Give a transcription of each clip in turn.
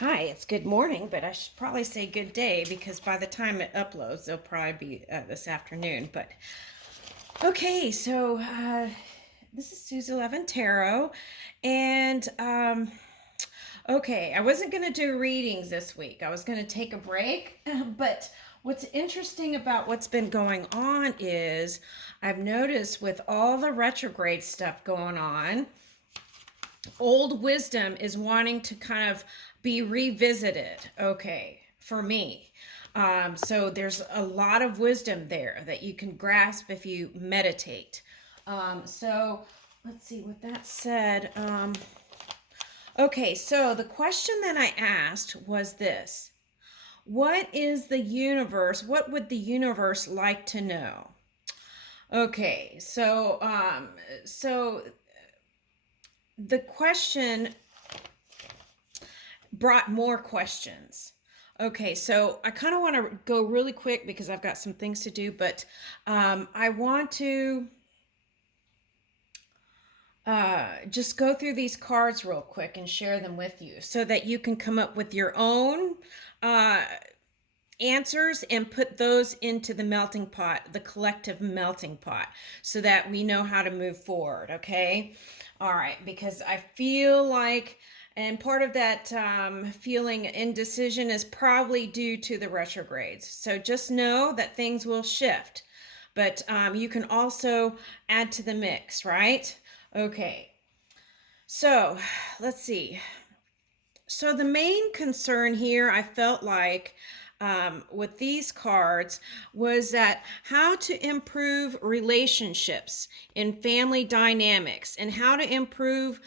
Hi, it's good morning, but I should probably say good day because by the time it uploads, it'll probably be this afternoon. But okay, so this is Sue's 11 Tarot, and okay, I wasn't going to do readings this week. I was going to take a break, but what's interesting about what's been going on is I've noticed with all the retrograde stuff going on, old wisdom is wanting to kind of be revisited, okay, for me. So there's a lot of wisdom there that you can grasp if you meditate. So let's see, with that said, okay, so the question that I asked was this: what is the universe? What would the universe like to know? Okay, so the question brought more questions. Okay, so I kind of want to go really quick because I've got some things to do, but I want to just go through these cards real quick and share them with you so that you can come up with your own uh, answers and put those into the melting pot, the collective melting pot, so that we know how to move forward. Okay, all right, because I feel like, and part of that feeling indecision is probably due to the retrogrades. So just know that things will shift, but you can also add to the mix, right? Okay, so let's see. So the main concern here, I felt like, with these cards was that how to improve relationships in family dynamics and how to improve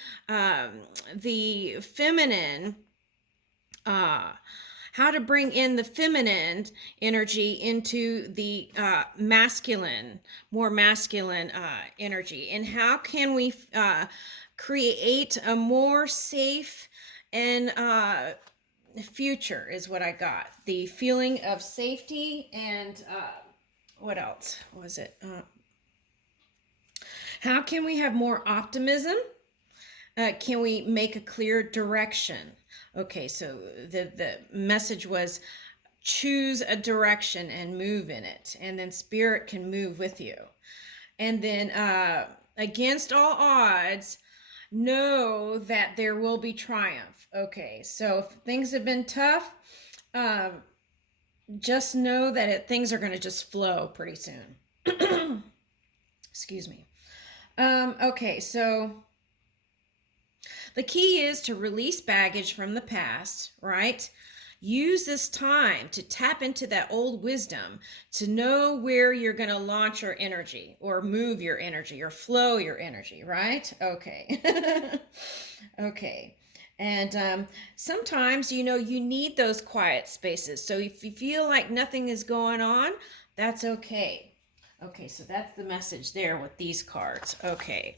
the feminine, how to bring in the feminine energy into the masculine, more masculine energy, and how can we create a more safe and future is what I got. The feeling of safety and what else was it? How can we have more optimism? Can we make a clear direction? Okay, so the message was choose a direction and move in it, and then spirit can move with you. And then against all odds, know that there will be triumph. Okay, so if things have been tough, just know that things are going to just flow pretty soon. Excuse me. Okay, so the key is to release baggage from the past, right? Use this time to tap into that old wisdom to know where you're going to launch your energy or move your energy or flow your energy, right? Okay. Okay. And sometimes, you need those quiet spaces. So if you feel like nothing is going on, that's okay. Okay, so that's the message there with these cards. Okay.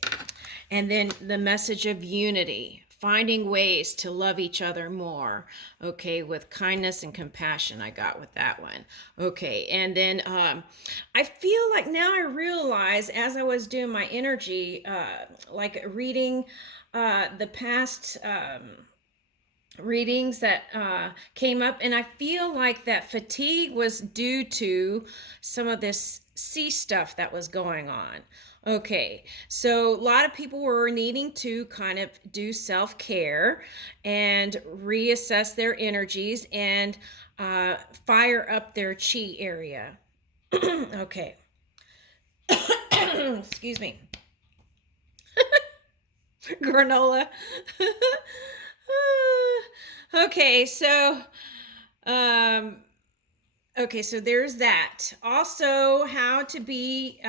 And then the message of unity, finding ways to love each other more. Okay, with kindness and compassion, I got with that one. Okay, and then I feel like now I realize as I was doing my energy, like reading the past. Readings that came up, and I feel like that fatigue was due to some of this sea stuff that was going on. Okay, so a lot of people were needing to kind of do self-care and reassess their energies and fire up their chi area. Okay. Excuse me. Granola. Okay, so um okay, so there's that. Also, how to be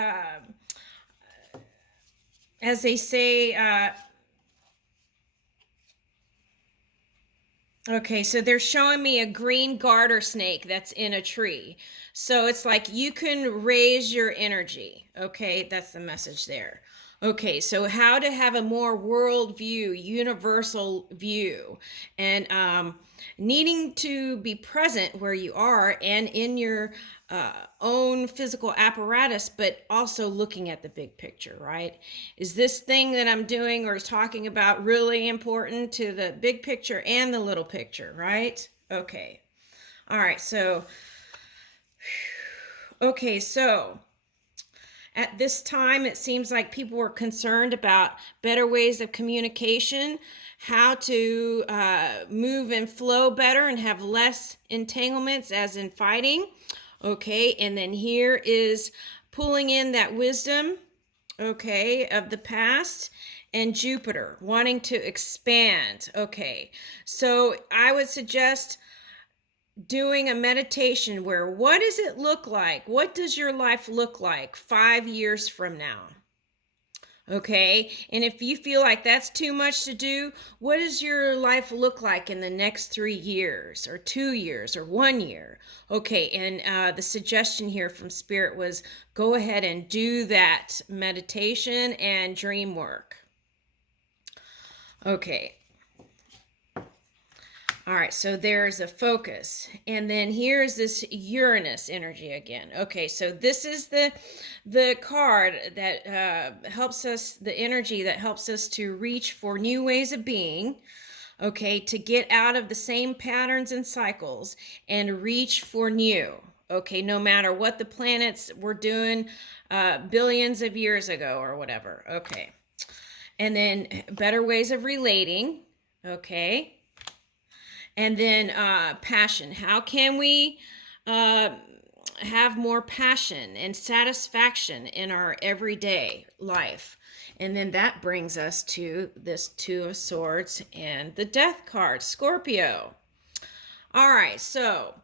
as they say, okay, so they're showing me a green garter snake that's in a tree. So it's like you can raise your energy. Okay, that's the message there. Okay, so how to have a more world view, universal view, and needing to be present where you are and in your own physical apparatus, but also looking at the big picture, right? Is this thing that I'm doing or talking about really important to the big picture and the little picture, right? Okay. All right, so at this time, it seems like people were concerned about better ways of communication, how to move and flow better and have less entanglements, as in fighting. Okay, and then here is pulling in that wisdom, okay, of the past, and Jupiter wanting to expand. Okay, so I would suggest doing a meditation where, what does it look like? What does your life look like 5 years from now? Okay, and if you feel like that's too much to do, what does your life look like in the next 3 years or 2 years or 1 year? Okay, and the suggestion here from Spirit was go ahead and do that meditation and dream work. Okay. All right, so there's a focus. And then here's this Uranus energy again. Okay, so this is the card that helps us, the energy that helps us to reach for new ways of being, okay, to get out of the same patterns and cycles and reach for new. Okay, no matter what the planets were doing billions of years ago or whatever. Okay. And then better ways of relating. Okay. And then passion. How can we have more passion and satisfaction in our everyday life? And then that brings us to this Two of Swords and the Death card, Scorpio. All right, so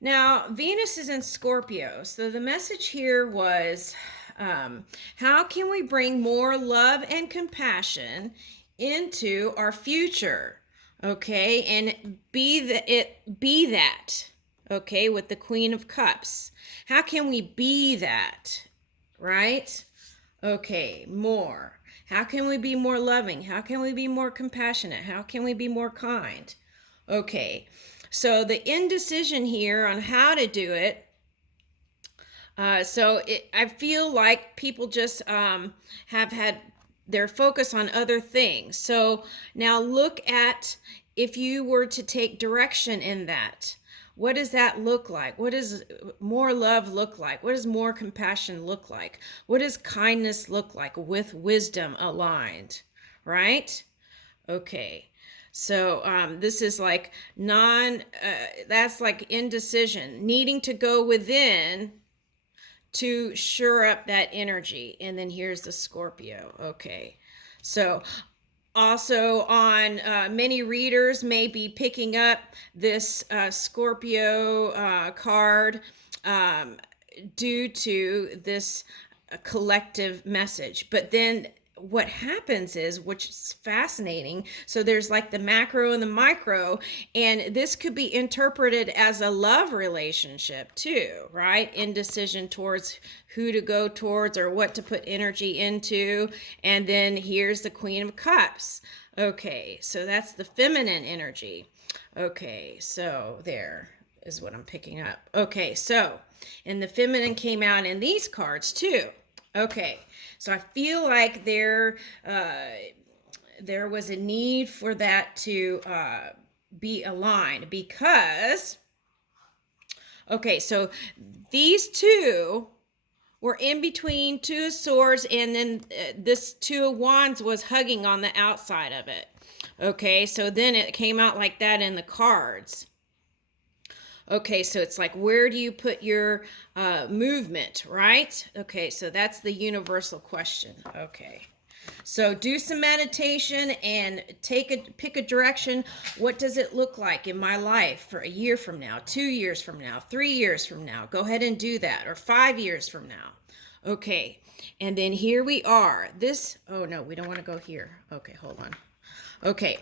now Venus is in Scorpio. So the message here was, how can we bring more love and compassion into our future? Okay, and be that, okay, with the Queen of Cups. How can we be that, right? Okay, more. How can we be more loving? How can we be more compassionate? How can we be more kind? Okay, so the indecision here on how to do it. I feel like people just have had their focus on other things. So now look at, if you were to take direction in that, what does that look like? What does more love look like? What does more compassion look like? What does kindness look like with wisdom aligned, right? Okay. So this is like that's like indecision, needing to go within to shore up that energy. And then here's the Scorpio. Okay. So also on many readers may be picking up this Scorpio card due to this collective message. But then what happens is, which is fascinating, so there's like the macro and the micro, and this could be interpreted as a love relationship too, right? Indecision towards who to go towards or what to put energy into. And then here's the Queen of Cups. Okay, so that's the feminine energy. Okay, so there is what I'm picking up. Okay, so, and the feminine came out in these cards too. Okay, so I feel like there was a need for that to be aligned, because, okay, so these two were in between Two of Swords, and then this Two of Wands was hugging on the outside of it. Okay, so then it came out like that in the cards. Okay, so it's like, where do you put your movement, right? Okay, so that's the universal question. Okay, so do some meditation and pick a direction. What does it look like in my life for a year from now, 2 years from now, 3 years from now? Go ahead and do that, or 5 years from now. Okay, and then here we are. Oh no, we don't want to go here. Okay, hold on. Okay,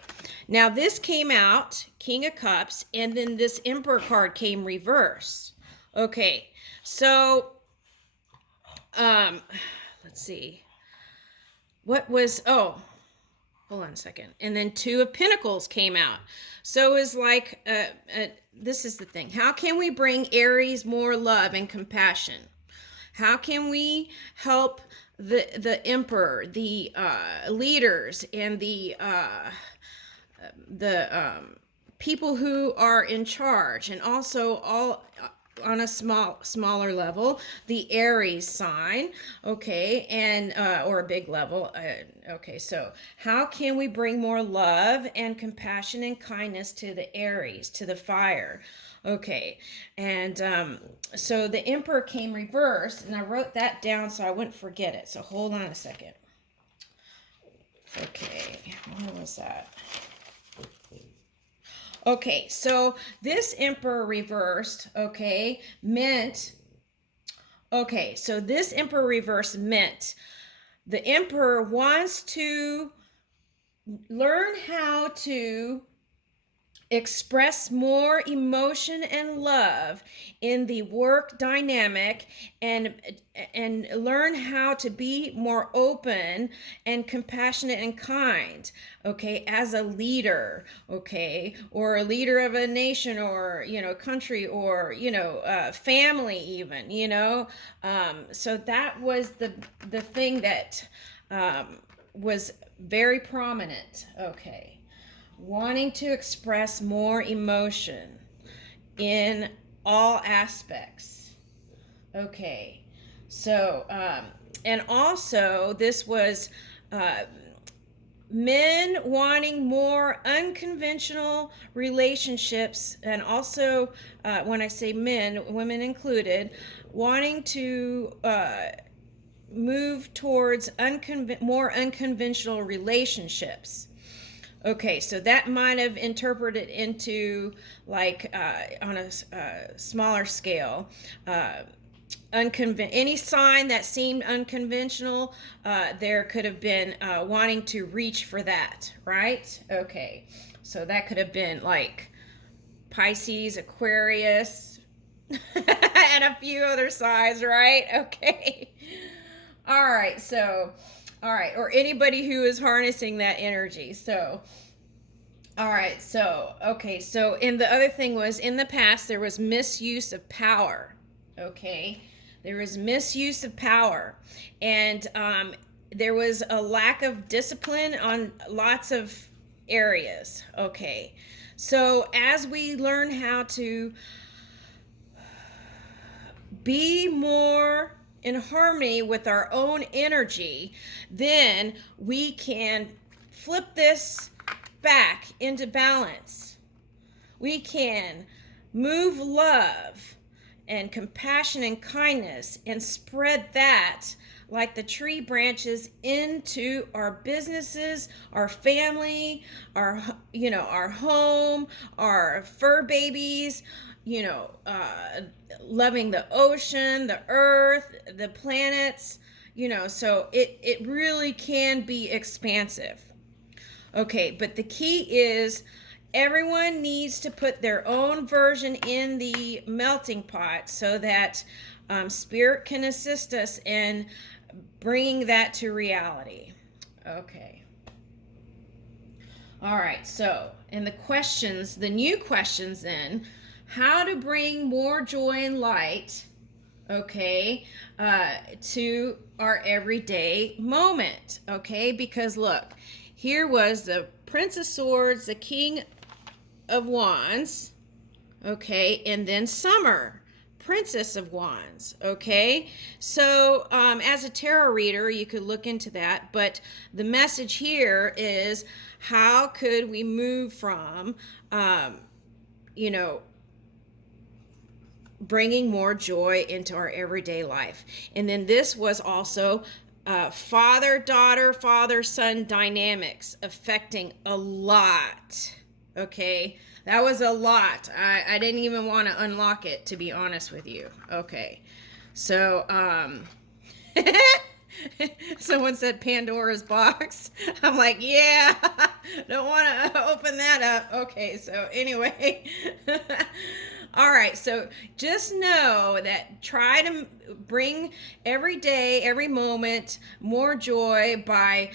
now this came out, King of Cups, and then this Emperor card came reversed. Okay, so let's see. what was, oh, hold on a second. And then Two of Pentacles came out. So it's like, this is the thing. How can we bring Aries more love and compassion? How can we help the emperor, the leaders, and the people who are in charge, and also all on a smaller level, the Aries sign, okay, and or a big level, okay. So how can we bring more love and compassion and kindness to the Aries, to the fire? Okay, and so the Emperor came reversed, and I wrote that down so I wouldn't forget it. So hold on a second. Okay, where was that? Okay, so this Emperor reversed, okay, meant, okay, so this Emperor reversed meant the Emperor wants to learn how to express more emotion and love in the work dynamic, and learn how to be more open and compassionate and kind, okay, as a leader, okay, or a leader of a nation, or country, or family even, so that was the thing that was very prominent, okay. Wanting to express more emotion in all aspects. Okay, so, and also this was men wanting more unconventional relationships, and also, when I say men, women included, wanting to move towards more unconventional relationships. Okay, so that might have interpreted into, like, on a smaller scale, any sign that seemed unconventional, there could have been wanting to reach for that, right? Okay, so that could have been like Pisces, Aquarius, and a few other signs, right? Okay. All right, so, all right, or anybody who is harnessing that energy. So, all right, so, okay, so, and the other thing was, in the past, there was misuse of power, okay? There was misuse of power, and there was a lack of discipline on lots of areas, okay? So, as we learn how to be more in harmony with our own energy, then we can flip this back into balance. We can move love and compassion and kindness and spread that like the tree branches into our businesses, our family, our home, our fur babies, loving the ocean, the earth, the planets, so it really can be expansive. Okay, but the key is everyone needs to put their own version in the melting pot so that Spirit can assist us in bringing that to reality. Okay. All right, so, and the new questions then, how to bring more joy and light, okay, to our everyday moment, okay? Because look, here was the Prince of Swords, the King of Wands, okay, and then Summer, Princess of Wands, okay? So, as a tarot reader, you could look into that, but the message here is, how could we move from, bringing more joy into our everyday life? And then this was also father-daughter, father-son dynamics affecting a lot, okay? That was a lot. I didn't even want to unlock it, to be honest with you. Okay, so someone said Pandora's box. I'm like, yeah, don't want to open that up. Okay, so anyway, All right, so just know that try to bring every day, every moment more joy by,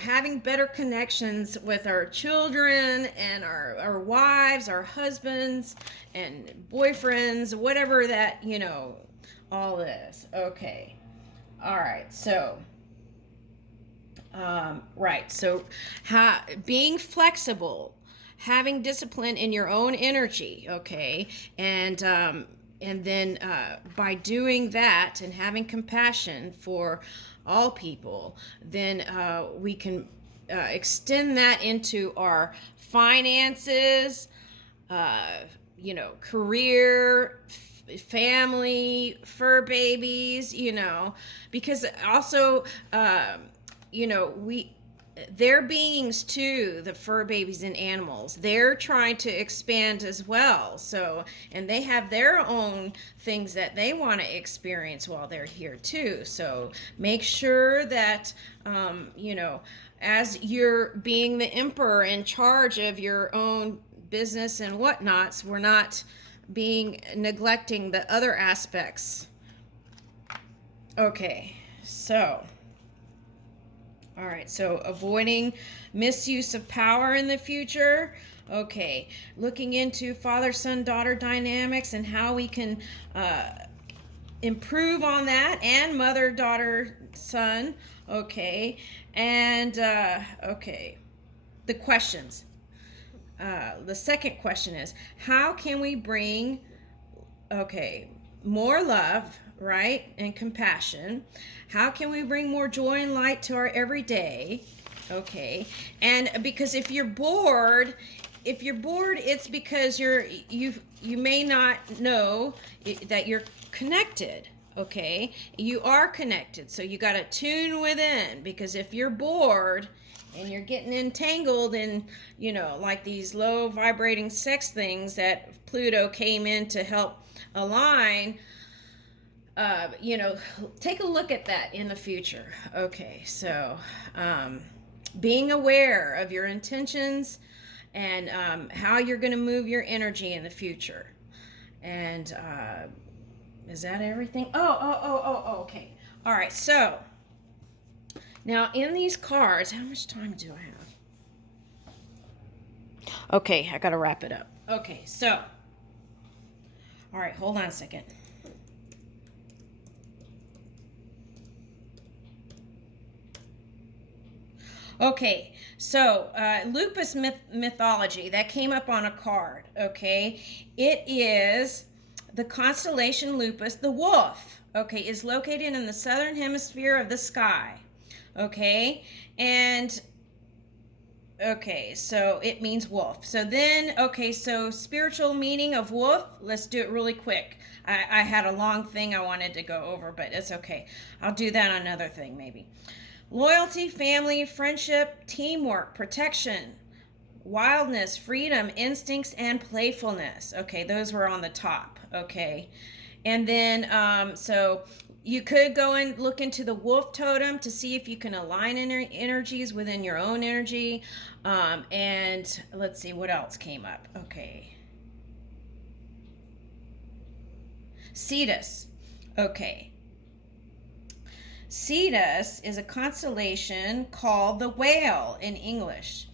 having better connections with our children and our wives, our husbands, and boyfriends, whatever that, all this. Okay. All right, so. Right. So, being flexible, having discipline in your own energy, okay, and then by doing that and having compassion for all people, then we can extend that into our finances, career, family, fur babies, because also, we they're beings too, the fur babies and animals. They're trying to expand as well. So, and they have their own things that they want to experience while they're here too. So make sure that, as you're being the emperor in charge of your own business and whatnots, we're not neglecting the other aspects. Okay, so. All right, so avoiding misuse of power in the future. Okay, looking into father, son, daughter dynamics and how we can improve on that, and mother, daughter, son. Okay, and okay, the questions. The second question is, how can we bring, more love, right, and compassion? How can we bring more joy and light to our everyday? Okay, and because if you're bored, it's because you may not know that you're connected. Okay, you are connected, so you got to tune within, because if you're bored and you're getting entangled in, like these low vibrating sex things that Pluto came in to help align, take a look at that in the future. Okay, so being aware of your intentions and how you're going to move your energy in the future. And is that everything? Oh, okay. All right, so now in these cards, how much time do I have? Okay, I got to wrap it up. Okay, so, all right, hold on a second. Okay, so lupus mythology, that came up on a card, okay? It is the constellation Lupus, the wolf, okay, is located in the southern hemisphere of the sky, okay? And, okay, so it means wolf. So then, okay, so spiritual meaning of wolf, let's do it really quick. I had a long thing I wanted to go over, but it's okay. I'll do that on another thing maybe. Loyalty, family, friendship, teamwork, protection, wildness, freedom, instincts, and playfulness. Okay, those were on the top. Okay. And then, so you could go and look into the wolf totem to see if you can align energies within your own energy. And let's see what else came up. Okay. Cetus. Okay. Cetus is a constellation called the whale in English.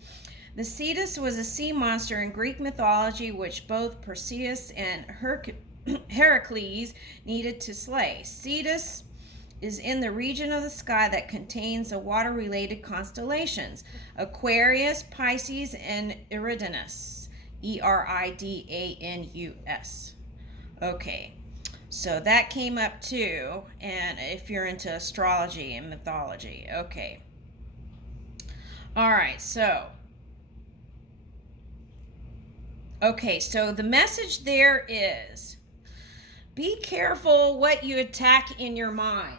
The Cetus was a sea monster in Greek mythology which both Perseus and Heracles needed to slay. Cetus is in the region of the sky that contains the water-related constellations Aquarius, Pisces, and Eridanus. Eridanus. Okay. So that came up too, and if you're into astrology and mythology. Okay. All right, so. Okay, so the message there is, be careful what you attack in your mind.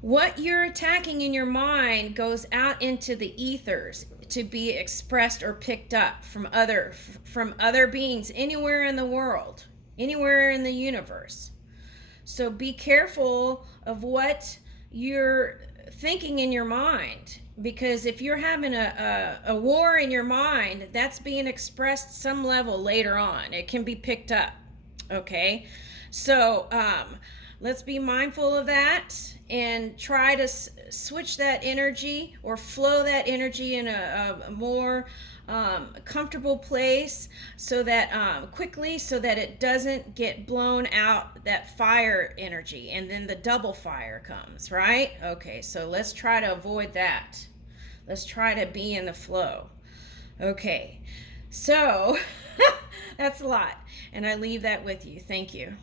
What you're attacking in your mind goes out into the ethers to be expressed or picked up from other beings anywhere in the world, anywhere in the universe. So be careful of what you're thinking in your mind. Because if you're having a war in your mind, that's being expressed some level later on. It can be picked up. Okay, so let's be mindful of that and try to switch that energy or flow that energy in a more comfortable place, so that quickly, so that it doesn't get blown out, that fire energy, and then the double fire comes, right? Okay, so let's try to avoid that. Let's try to be in the flow. Okay, so that's a lot, and I leave that with you. Thank you.